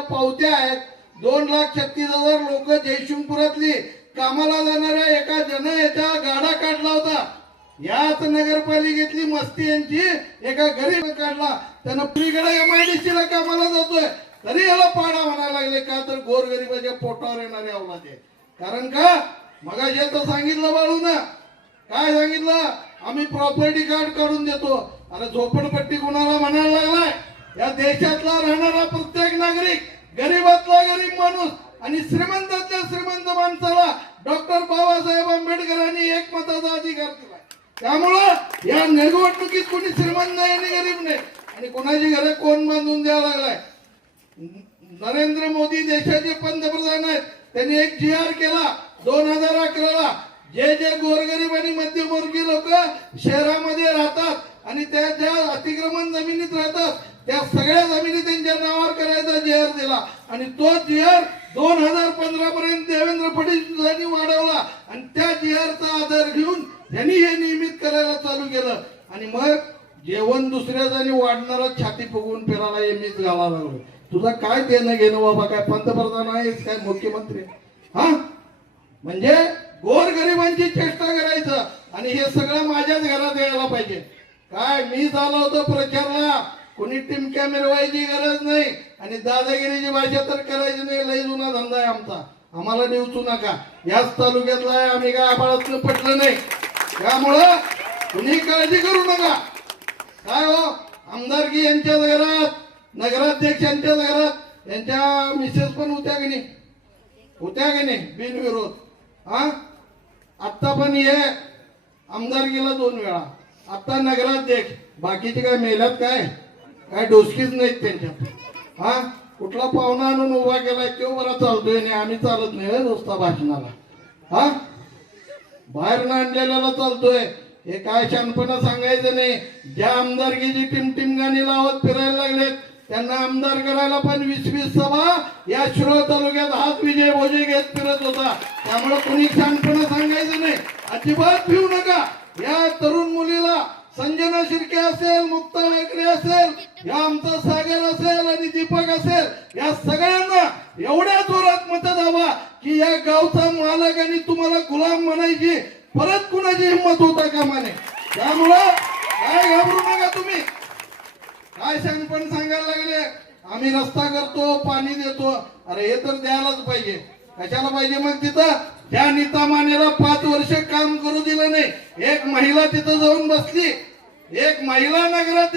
पावत्या आहेत. दोन लाख छत्तीस हजार लोक जयशिंगपुरातली कामाला जाणाऱ्या एका जनतेचा गाडा काढला होता. याच नगरपालिकेतली मस्ती यांची एका गरीब काढला. त्यानं पुरीकडे एमआयडीसी ला कामाला जातोय. तरी याला पाडा म्हणायला लागले. का तर गोरगरीबाच्या पोटावर येणारे अवलाद आहे. कारण का? मग तर सांगितलं बाळू ना काय सांगितलं? आम्ही प्रॉपर्टी कार्ड काढून देतो. अरे झोपडपट्टी कुणाला म्हणायला लागलाय? या देशातला राहणारा प्रत्येक नागरिक गरीबातला गरीब माणूस आणि श्रीमंतातल्या श्रीमंत माणसाला डॉक्टर बाबासाहेब आंबेडकरांनी एक मताचा अधिकार दिला त्यामुळं या निवडणुकीत कोणी श्रीमंत नाही आणि गरीब नाही. आणि कोणाची घरे कोण बांधून द्यायला लागलाय? नरेंद्र मोदी देशाचे पंतप्रधान आहेत. त्यांनी एक जी आर केला. दोन हजार अकराला जे जे गोरगरीब आणि मध्यमवर्गीय लोक शहरामध्ये राहतात आणि त्या ज्या अतिक्रमण जमिनीत राहतात त्या सगळ्या जमिनी त्यांच्या नावावर करायचा जेहर दिला. आणि तो जेहर दोन हजार पंधरा पर्यंत देवेंद्र फडणवीसांनी वाढवला. आणि त्या जिहारचा आधार घेऊन त्यांनी हे नियमित करायला चालू केलं. आणि मग जेवण दुसऱ्या जणी वाढणारा छाती फुगवून फिरायला हे मीच घालायला लागलो. तुझं काय देणं घेणं बाबा? काय पंतप्रधान आहेस? काय मुख्यमंत्री? हा? म्हणजे गोर गरिबांची चेष्टा करायचं. आणि हे सगळं माझ्याच घरात यायला पाहिजे. काय मी झालो होतो प्रचारला. कोणी टिमक्या व्हायची गरज नाही. आणि दादागिरीची भाषा तर करायची नाही. लई जुना धंदा आहे आमचा. आम्हाला निवचू नका. याच तालुक्यातला आहे आम्ही. काय आबाळातलं पटलं नाही. त्यामुळं कुणी काळजी करू नका. काय हो? आमदारकी यांच्याच घरात नगराध्यक्ष यांच्या घरात यांच्या मिसेस पण होत्या की नाही? होत्या की नाही? बिनविरोध. हा? आत्ता पण ये आमदारकीला दोन वेळा. आता नगरात देख. बाकीचे काय मेल्यात काय? काय डोसकीच नाहीत त्यांच्यात. हा? कुठला पाहुणा आणून उभा केलाय तो बरा चालतोय नाही आम्ही चालत नाही होय दोस्ता भाषणाला. हा? बाहेर आणलेल्याला चालतोय. हे काय शानपणा सांगायचं नाही. ज्या आमदारकीची टिमटिम गाणी लावत फिरायला लागलेत त्यांना आमदार करायला पण वीस वीस सभा. या शिरोळ तालुक्यात हात विजय भोजे घेत फिरत होता. त्यामुळे कुणी शानपणा सांगायचं नाही. अजिबात भिवू नका. या तरुण मुलीला संजना शिर्के असेल मुक्ता वेकरे असेल या आमचा सागर असेल आणि दीपक असेल या सगळ्यांना एवढ्या जोरात मत द्यावा की या गावचा मालक आणि तुम्हाला गुलाम म्हणायची परत कुणाची हिंमत होता कामाने? त्यामुळं काय घाबरू नका तुम्ही. काय सांग पण सांगायला लागले आम्ही रस्ता करतो पाणी देतो. अरे हे तर द्यायलाच पाहिजे. कशाला पाहिजे मग तिथं? त्या नीता मानेला पाच वर्ष काम करू दिलं नाही. एक महिला तिथं जाऊन बसली. एक महिला नगरात